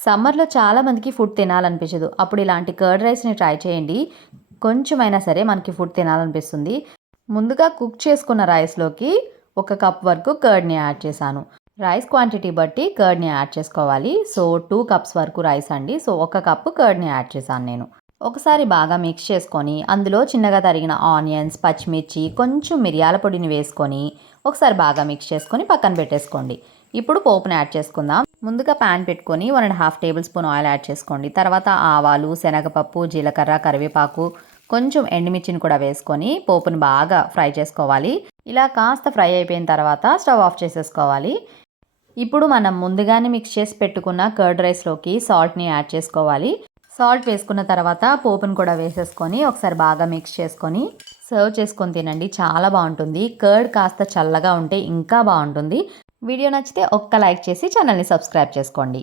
సమ్మర్‌లో చాలామందికి ఫుడ్ తినాలనిపించదు. అప్పుడు ఇలాంటి కర్డ్ రైస్‌ని ట్రై చేయండి. కొంచెమైనా సరే మనకి ఫుడ్ తినాలనిపిస్తుంది. ముందుగా కుక్ చేసుకున్న రైస్‌లోకి ఒక కప్ వరకు కర్డ్‌ని యాడ్ చేశాను. రైస్ క్వాంటిటీ బట్టి కర్డ్‌ని యాడ్ చేసుకోవాలి. సో, 2 కప్స్ వరకు రైస్ అండి. సో, ఒక కప్పు కర్డ్‌ని యాడ్ చేశాను నేను. ఒకసారి బాగా మిక్స్ చేసుకొని, అందులో చిన్నగా తరిగిన ఆనియన్స్, పచ్చిమిర్చి, కొంచెం మిరియాల పొడిని వేసుకొని, ఒకసారి బాగా మిక్స్ చేసుకొని పక్కన పెట్టేసుకోండి. ఇప్పుడు పోపుని యాడ్ చేసుకుందాం. ముందుగా ప్యాన్ పెట్టుకొని 1½ టేబుల్ స్పూన్ ఆయిల్ యాడ్ చేసుకోండి. తర్వాత ఆవాలు, శనగపప్పు, జీలకర్ర, కరివేపాకు, కొంచెం ఎండుమిర్చిని కూడా వేసుకొని పోపుని బాగా ఫ్రై చేసుకోవాలి. ఇలా కాస్త ఫ్రై అయిపోయిన తర్వాత స్టవ్ ఆఫ్ చేసేసుకోవాలి. ఇప్పుడు మనం ముందుగానే మిక్స్ చేసి పెట్టుకున్న కర్డ్ రైస్లోకి సాల్ట్ని యాడ్ చేసుకోవాలి. సాల్ట్ వేసుకున్న తర్వాత పోపును కూడా వేసేసుకొని ఒకసారి బాగా మిక్స్ చేసుకొని సర్వ్ చేసుకొని తినండి. చాలా బాగుంటుంది. కర్డ్ కాస్త చల్లగా ఉంటే ఇంకా బాగుంటుంది. వీడియో నచ్చితే ఒక్క లైక్ చేసి ఛానల్ని సబ్స్క్రైబ్ చేసుకోండి.